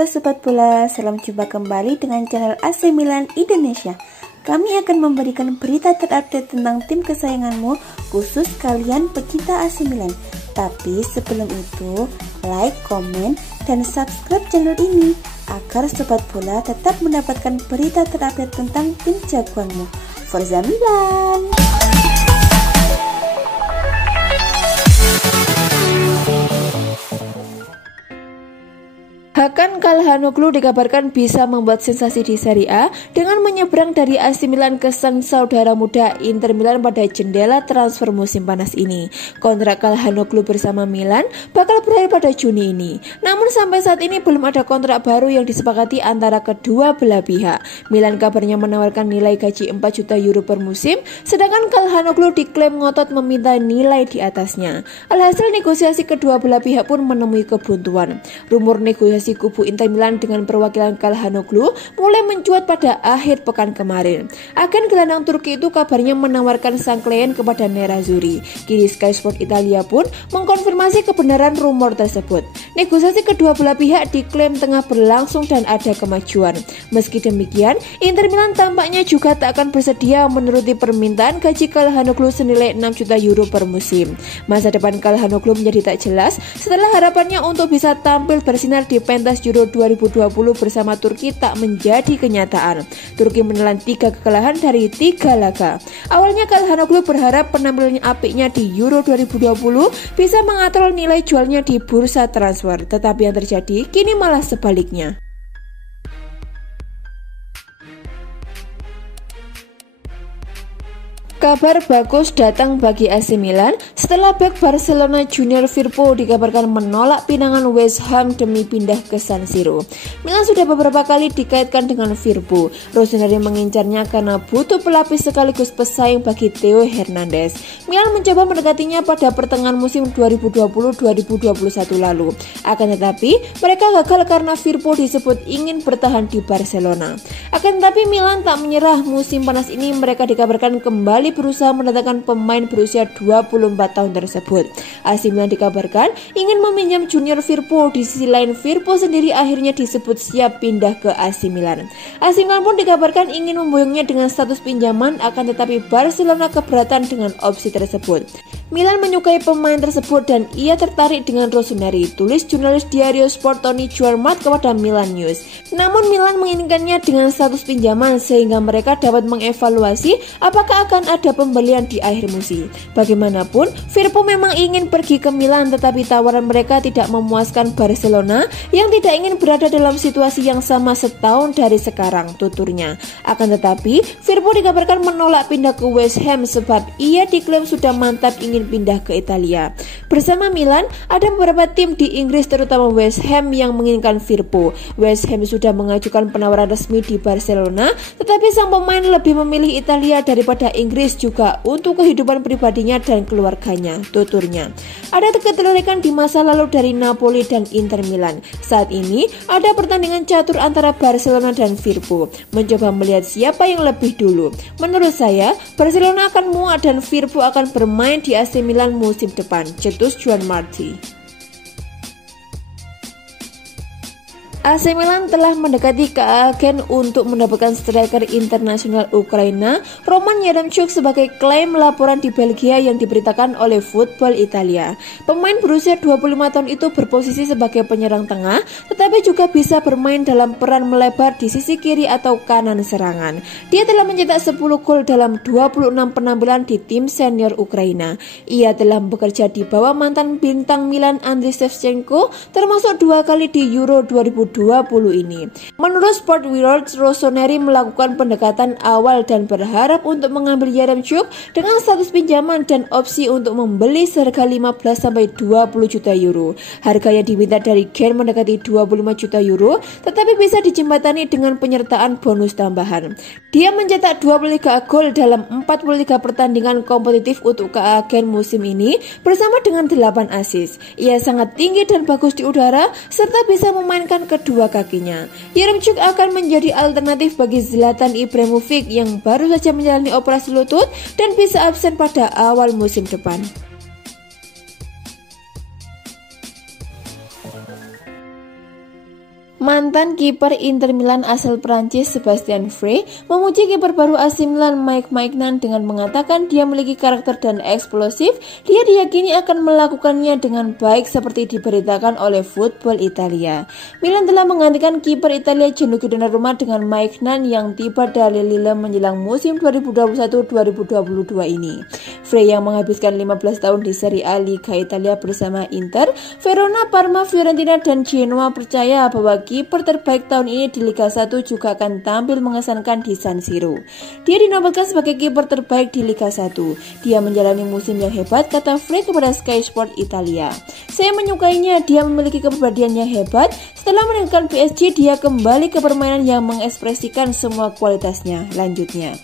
Halo Sobat Bola, salam jumpa kembali dengan channel AC Milan Indonesia. Kami akan memberikan berita terupdate tentang tim kesayanganmu, khusus kalian pecinta AC Milan. Tapi sebelum itu, like, komen, dan subscribe channel ini agar Sobat Bola tetap mendapatkan berita terupdate tentang tim jagoanmu. Forza Milan! Hakan Calhanoglu dikabarkan bisa membuat sensasi di Serie A dengan menyeberang dari AC Milan ke sang saudara muda Inter Milan pada jendela transfer musim panas ini. Kontrak Calhanoglu bersama Milan bakal berakhir pada Juni ini. Namun sampai saat ini belum ada kontrak baru yang disepakati antara kedua belah pihak. Milan kabarnya menawarkan nilai gaji 4 juta euro per musim, sedangkan Calhanoglu diklaim ngotot meminta nilai di atasnya. Alhasil negosiasi kedua belah pihak pun menemui kebuntuan. Rumor negosiasi kubu Inter Milan dengan perwakilan Calhanoglu mulai mencuat pada akhir pekan kemarin. Agen gelandang Turki itu kabarnya menawarkan sang klien kepada Nerazzurri. Kini Sky Sport Italia pun mengkonfirmasi kebenaran rumor tersebut. Negosiasi kedua belah pihak diklaim tengah berlangsung dan ada kemajuan. Meski demikian, Inter Milan tampaknya juga tak akan bersedia menuruti permintaan gaji Calhanoglu senilai 6 juta euro per musim. Masa depan Calhanoglu menjadi tak jelas setelah harapannya untuk bisa tampil bersinar di pentas Euro 2020 bersama Turki tak menjadi kenyataan. Turki menelan 3 kekalahan dari 3 laga. Awalnya Calhanoglu berharap penampilan apiknya di Euro 2020 bisa mengatur nilai jualnya di bursa transfer, tetapi yang terjadi kini malah sebaliknya. Kabar bagus datang bagi AC Milan setelah bek Barcelona Junior Firpo dikabarkan menolak pinangan West Ham demi pindah ke San Siro. Milan sudah beberapa kali dikaitkan dengan Firpo. Rossoneri mengincarnya karena butuh pelapis sekaligus pesaing bagi Theo Hernandez. Milan mencoba mendekatinya pada pertengahan musim 2020-2021 lalu. Akan tetapi, mereka gagal karena Firpo disebut ingin bertahan di Barcelona. Akan tetapi Milan tak menyerah. Musim panas ini mereka dikabarkan kembali berusaha mendatangkan pemain berusia 24 tahun tersebut. AC Milan dikabarkan ingin meminjam Junior Firpo. Di sisi lain, Firpo sendiri akhirnya disebut siap pindah ke AC Milan. AC Milan pun dikabarkan ingin memboyongnya dengan status pinjaman, akan tetapi Barcelona keberatan dengan opsi tersebut. Milan menyukai pemain tersebut dan ia tertarik dengan Rossoneri, tulis jurnalis Diario Sport Tony Juarmat kepada Milan News. Namun Milan menginginkannya dengan status pinjaman sehingga mereka dapat mengevaluasi apakah akan ada pembelian di akhir musim. Bagaimanapun, Firpo memang ingin pergi ke Milan, tetapi tawaran mereka tidak memuaskan Barcelona yang tidak ingin berada dalam situasi yang sama setahun dari sekarang, tuturnya. Akan tetapi, Firpo dikabarkan menolak pindah ke West Ham sebab ia diklaim sudah mantap ingin pindah ke Italia. Bersama Milan, ada beberapa tim di Inggris terutama West Ham yang menginginkan Firpo. West Ham sudah mengajukan penawaran resmi di Barcelona, tetapi sang pemain lebih memilih Italia daripada Inggris juga untuk kehidupan pribadinya dan keluarganya, tuturnya. Ada ketertarikan di masa lalu dari Napoli dan Inter Milan. Saat ini ada pertandingan catur antara Barcelona dan Firpo, mencoba melihat siapa yang lebih dulu. Menurut saya, Barcelona akan muak dan Firpo akan bermain di AC Milan musim depan, cetus Juan Marti. AC Milan telah mendekati ke agen untuk mendapatkan striker internasional Ukraina Roman Yaremchuk sebagai klaim laporan di Belgia yang diberitakan oleh Football Italia. Pemain berusia 25 tahun itu berposisi sebagai penyerang tengah, tetapi juga bisa bermain dalam peran melebar di sisi kiri atau kanan serangan. Dia telah mencetak 10 gol dalam 26 penampilan di tim senior Ukraina. Ia telah bekerja di bawah mantan bintang Milan Andriy Shevchenko, termasuk 2 kali di Euro 2020 ini. Menurut Sport World, Rossoneri melakukan pendekatan awal dan berharap untuk mengambil Yaremchuk dengan status pinjaman dan opsi untuk membeli seharga 15-20 juta euro. Harga yang diminta dari Gen mendekati 25 juta euro, tetapi bisa dijembatani dengan penyertaan bonus tambahan. Dia mencetak 23 gol dalam 43 pertandingan kompetitif untuk Gen musim ini bersama dengan 8 assist. Ia sangat tinggi dan bagus di udara serta bisa memainkan kedua kakinya. Yaremchuk akan menjadi alternatif bagi Zlatan Ibrahimovic yang baru saja menjalani operasi lutut dan bisa absen pada awal musim depan. Mantan kiper Inter Milan asal Prancis Sébastien Frey memuji kiper baru AC Milan Mike Maignan dengan mengatakan dia memiliki karakter dan eksplosif. Dia diyakini akan melakukannya dengan baik seperti diberitakan oleh Football Italia. Milan telah menggantikan kiper Italia Gianluigi Donnarumma dengan Maignan yang tiba dari Lille menjelang musim 2021-2022 ini. Frey yang menghabiskan 15 tahun di Serie A Liga Italia bersama Inter, Verona, Parma, Fiorentina, dan Genoa percaya bahwa kiper terbaik tahun ini di Liga 1 juga akan tampil mengesankan di San Siro. Dia dinobatkan sebagai kiper terbaik di Liga 1. Dia menjalani musim yang hebat, kata Frey kepada Sky Sport Italia. Saya menyukainya, dia memiliki kepribadian yang hebat. Setelah meninggalkan PSG, dia kembali ke permainan yang mengekspresikan semua kualitasnya. Lanjutnya,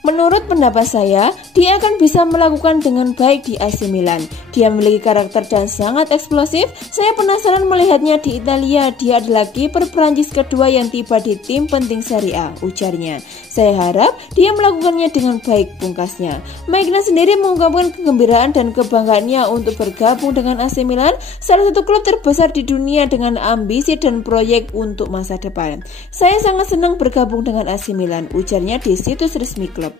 menurut pendapat saya, dia akan bisa melakukan dengan baik di AC Milan. Dia memiliki karakter dan sangat eksplosif. Saya penasaran melihatnya di Italia. Dia adalah kiper Prancis kedua yang tiba di tim penting Serie A, ujarnya. Saya harap dia melakukannya dengan baik, pungkasnya. Maignan sendiri mengungkapkan kegembiraan dan kebanggaannya untuk bergabung dengan AC Milan, salah satu klub terbesar di dunia dengan ambisi dan proyek untuk masa depan. Saya sangat senang bergabung dengan AC Milan, ujarnya di situs resmi klub.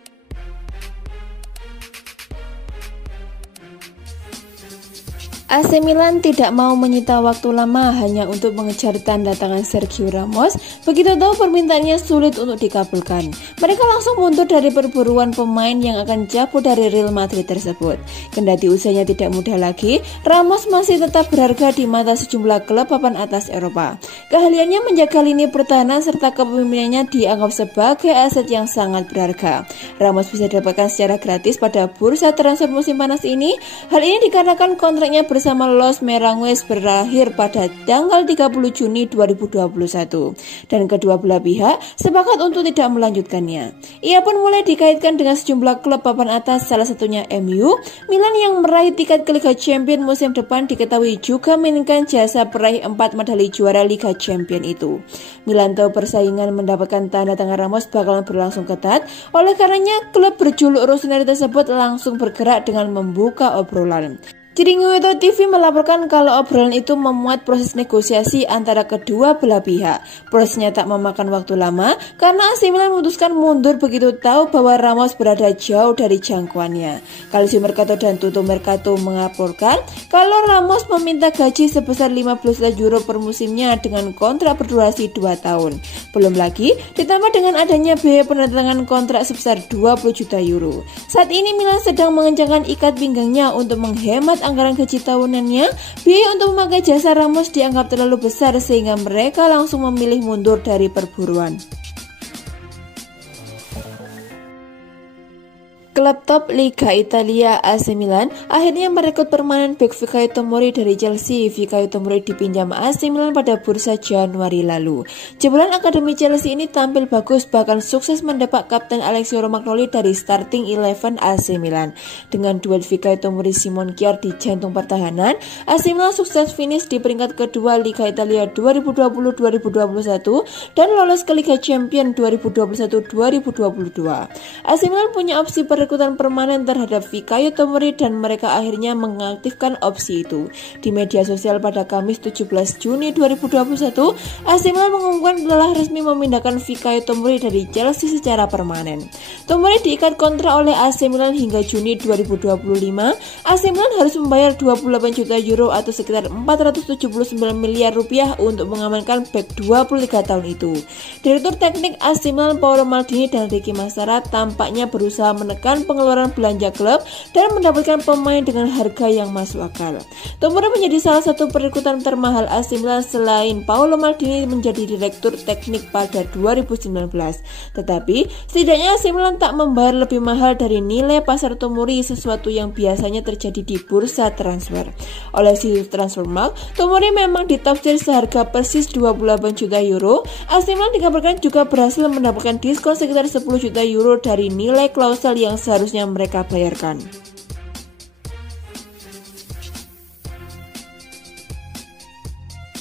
AC Milan tidak mau menyita waktu lama hanya untuk mengejar tanda tangan Sergio Ramos. Begitu tahu permintaannya sulit untuk dikabulkan, mereka langsung mundur dari perburuan pemain yang akan cabut dari Real Madrid tersebut. Kendati usianya tidak muda lagi, Ramos masih tetap berharga di mata sejumlah klub papan atas Eropa. Keahliannya menjaga lini pertahanan serta kepemimpinannya dianggap sebagai aset yang sangat berharga. Ramos bisa didapatkan secara gratis pada bursa transfer musim panas ini. Hal ini dikarenakan kontraknya bersama Los Merengues berakhir pada tanggal 30 Juni 2021 dan kedua belah pihak sepakat untuk tidak melanjutkannya. Ia pun mulai dikaitkan dengan sejumlah klub papan atas, salah satunya MU. Milan yang meraih tiket ke Liga Champions musim depan diketahui juga menginginkan jasa peraih 4 medali juara Liga Champions itu. Milan tahu persaingan mendapatkan tanda tangan Ramos bakalan berlangsung ketat, oleh karenanya klub berjuluk Rossoneri tersebut langsung bergerak dengan membuka obrolan. Ciringuito TV melaporkan kalau obrolan itu memuat proses negosiasi antara kedua belah pihak. Prosesnya tak memakan waktu lama karena AC Milan memutuskan mundur begitu tahu bahwa Ramos berada jauh dari jangkauannya. Calcio Mercato dan Tutto Mercato melaporkan kalau Ramos meminta gaji sebesar 15 juta euro per musimnya dengan kontrak berdurasi 2 tahun. Belum lagi ditambah dengan adanya biaya penandatanganan kontrak sebesar 20 juta euro. Saat ini Milan sedang mengencangkan ikat pinggangnya untuk menghemat anggaran gaji tahunannya. Biaya untuk memakai jasa Ramos dianggap terlalu besar sehingga mereka langsung memilih mundur dari perburuan. Klub top Liga Italia AC Milan akhirnya merekrut permanen bek Fikayo Tomori dari Chelsea. Fikayo Tomori dipinjam AC Milan pada bursa Januari lalu. Jebolan Akademi Chelsea ini tampil bagus, bahkan sukses mendepak Kapten Alessio Romagnoli dari starting 11 AC Milan. Dengan duet Fikayo Tomori Simon Kjaer di jantung pertahanan, AC Milan sukses finish di peringkat kedua Liga Italia 2020-2021 dan lolos ke Liga Champions 2021-2022. AC Milan punya opsi rekrutan permanen terhadap Fikayo Tomori dan mereka akhirnya mengaktifkan opsi itu. Di media sosial pada Kamis 17 Juni 2021, AC Milan mengumumkan telah resmi memindahkan Fikayo Tomori dari Chelsea secara permanen. Tomori diikat kontrak oleh AC Milan hingga Juni 2025. AC Milan harus membayar 28 juta euro atau sekitar 479 miliar rupiah untuk mengamankan bek 23 tahun itu. Direktur teknik AC Milan Paolo Maldini dan Ricky Massara tampaknya berusaha menekan pengeluaran belanja klub dan mendapatkan pemain dengan harga yang masuk akal. Tomori menjadi salah satu perekrutan termahal AC Milan selain Paolo Maldini menjadi direktur teknik pada 2019. Tetapi setidaknya AC Milan tak membayar lebih mahal dari nilai pasar Tomori, sesuatu yang biasanya terjadi di bursa transfer. Oleh situs Transfermarkt, Tomori memang ditafsir seharga persis 28 juta euro. AC Milan dikabarkan juga berhasil mendapatkan diskon sekitar 10 juta euro dari nilai klausel yang seharusnya mereka bayarkan.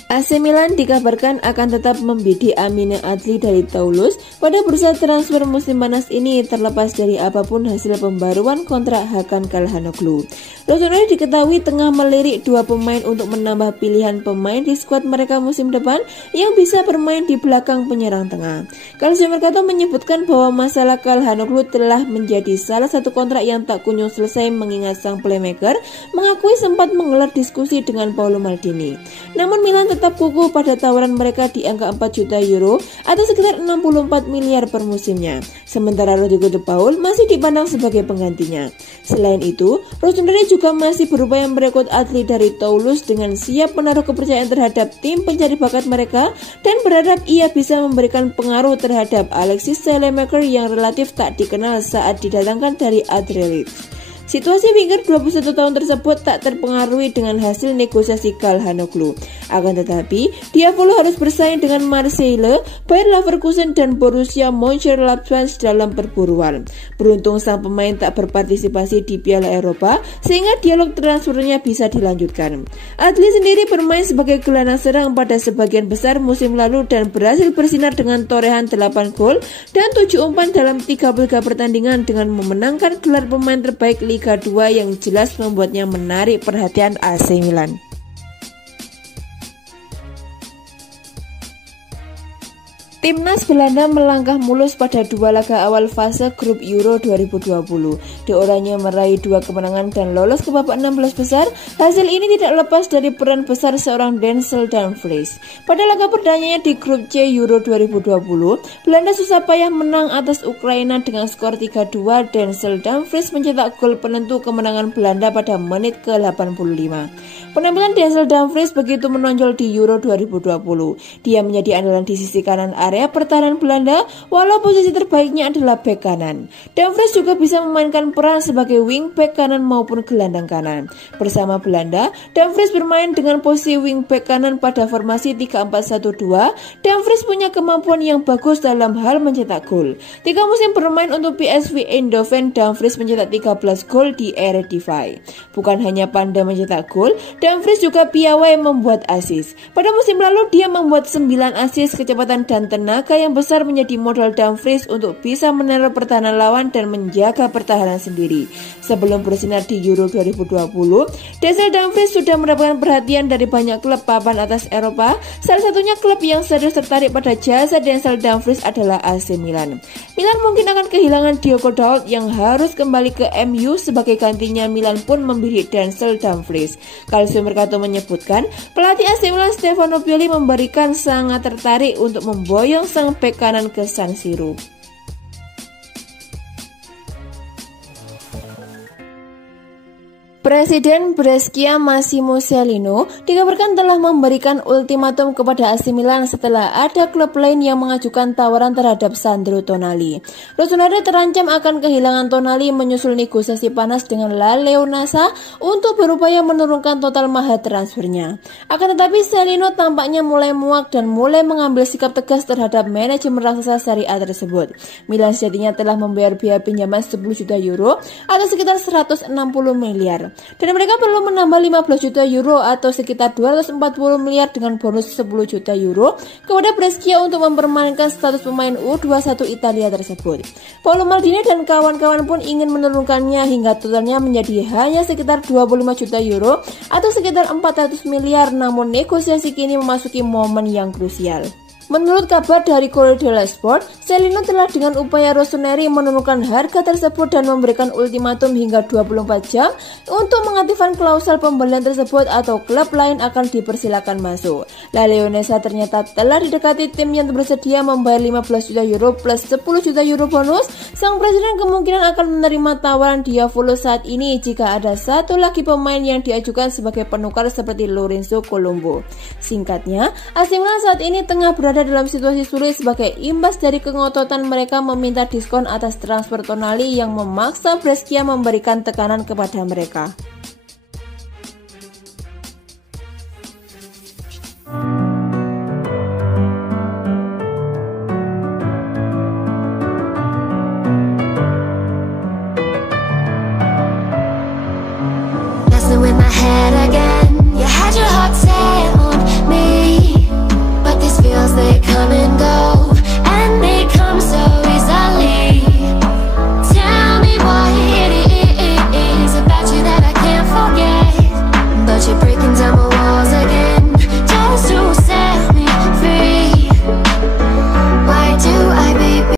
AC Milan dikabarkan akan tetap membidik Amine Adli dari Toulouse pada bursa transfer musim panas ini terlepas dari apapun hasil pembaruan kontrak Hakan Calhanoglu. Rossoneri diketahui tengah melirik dua pemain untuk menambah pilihan pemain di skuad mereka musim depan yang bisa bermain di belakang penyerang tengah. Calcio Mercato menyebutkan bahwa masalah Calhanoglu telah menjadi salah satu kontrak yang tak kunjung selesai, mengingat sang playmaker mengakui sempat menggelar diskusi dengan Paolo Maldini. Namun Milan tetap kukuh pada tawaran mereka di angka 4 juta euro atau sekitar 64 miliar per musimnya. Sementara Rodrigo de Paul masih dipandang sebagai penggantinya. Selain itu, Rossoneri juga masih berupaya merekrut atlet dari Toulouse dengan siap menaruh kepercayaan terhadap tim pencari bakat mereka dan berharap ia bisa memberikan pengaruh terhadap Alexis Saelemaekers yang relatif tak dikenal saat didatangkan dari Anderlecht. Situasi winger 21 tahun tersebut tak terpengaruhi dengan hasil negosiasi Calhanoglu. Akan tetapi, Diavolo harus bersaing dengan Marseille, Bayer Leverkusen, dan Borussia Mönchengladbach dalam perburuan. Beruntung sang pemain tak berpartisipasi di Piala Eropa, sehingga dialog transfernya bisa dilanjutkan. Adli sendiri bermain sebagai gelandang serang pada sebagian besar musim lalu dan berhasil bersinar dengan torehan 8 gol dan 7 umpan dalam 33 pertandingan dengan memenangkan gelar pemain terbaik Liga 2 yang jelas membuatnya menarik perhatian AC Milan. Timnas Belanda melangkah mulus pada dua laga awal fase grup Euro 2020. Diorangnya meraih 2 kemenangan dan lolos ke babak 16 besar. Hasil ini tidak lepas dari peran besar seorang Denzel Dumfries. Pada laga perdananya di grup C Euro 2020, Belanda susah payah menang atas Ukraina dengan skor 3-2. Denzel Dumfries mencetak gol penentu kemenangan Belanda pada menit ke-85. Penampilan Denzel Dumfries begitu menonjol di Euro 2020. Dia menjadi andalan di sisi kanan area pertahanan Belanda, walau posisi terbaiknya adalah bek kanan. Dumfries juga bisa memainkan peran sebagai wing back kanan maupun gelandang kanan. Bersama Belanda, Dumfries bermain dengan posisi wing back kanan pada formasi 3-4-1-2. Dumfries punya kemampuan yang bagus dalam hal mencetak gol. 3 musim bermain untuk PSV Eindhoven, Dumfries mencetak 13 gol di Eredivisie. Bukan hanya pandai mencetak gol, Dumfries juga piawai membuat assist. Pada musim lalu dia membuat 9 assist. Kecepatan dan tenaga yang besar menjadi modal Dumfries untuk bisa meneror pertahanan lawan dan menjaga pertahanan sendiri. Sebelum bersinar di Euro 2020, Denzel Dumfries sudah mendapatkan perhatian dari banyak klub papan atas Eropa. Salah satunya klub yang serius tertarik pada jasa Denzel Dumfries adalah AC Milan. Milan mungkin akan kehilangan Diogo Dalot yang harus kembali ke MU. Sebagai gantinya, Milan pun membidik Denzel Dumfries. Calcio Mercato menyebutkan pelatih AC Milan Stefano Pioli memberikan sangat tertarik untuk memboyong sang bek kanan ke San Siro. Presiden Brescia Massimo Cellino dikabarkan telah memberikan ultimatum kepada AC Milan setelah ada klub lain yang mengajukan tawaran terhadap Sandro Tonali. Rossoneri terancam akan kehilangan Tonali menyusul negosiasi panas dengan La Leonessa untuk berupaya menurunkan total mahar transfernya. Akan tetapi Cellino tampaknya mulai muak dan mulai mengambil sikap tegas terhadap manajemen raksasa Serie A tersebut. Milan sejatinya telah membayar biaya pinjaman 10 juta euro atau sekitar 160 miliar. Dan mereka perlu menambah 15 juta euro atau sekitar 240 miliar dengan bonus 10 juta euro kepada Brescia untuk mempermainkan status pemain U21 Italia tersebut. Paolo Maldini dan kawan-kawan pun ingin menurunkannya hingga totalnya menjadi hanya sekitar 25 juta euro atau sekitar 400 miliar, namun negosiasi kini memasuki momen yang krusial. Menurut kabar dari Corriere dello Sport, Cellino telah dengan upaya Rossoneri menurunkan harga tersebut dan memberikan ultimatum hingga 24 jam untuk mengaktifkan klausul pembelian tersebut atau klub lain akan dipersilakan masuk. La Leonessa ternyata telah didekati tim yang bersedia membayar 15 juta euro plus 10 juta euro bonus. Sang presiden kemungkinan akan menerima tawaran Diavolo saat ini jika ada satu lagi pemain yang diajukan sebagai penukar seperti Lorenzo Colombo. Singkatnya, AC Milan saat ini tengah berada dalam situasi sulit sebagai imbas dari kengototan mereka meminta diskon atas transfer Tonali yang memaksa Brescia memberikan tekanan kepada mereka. Messing with my head again.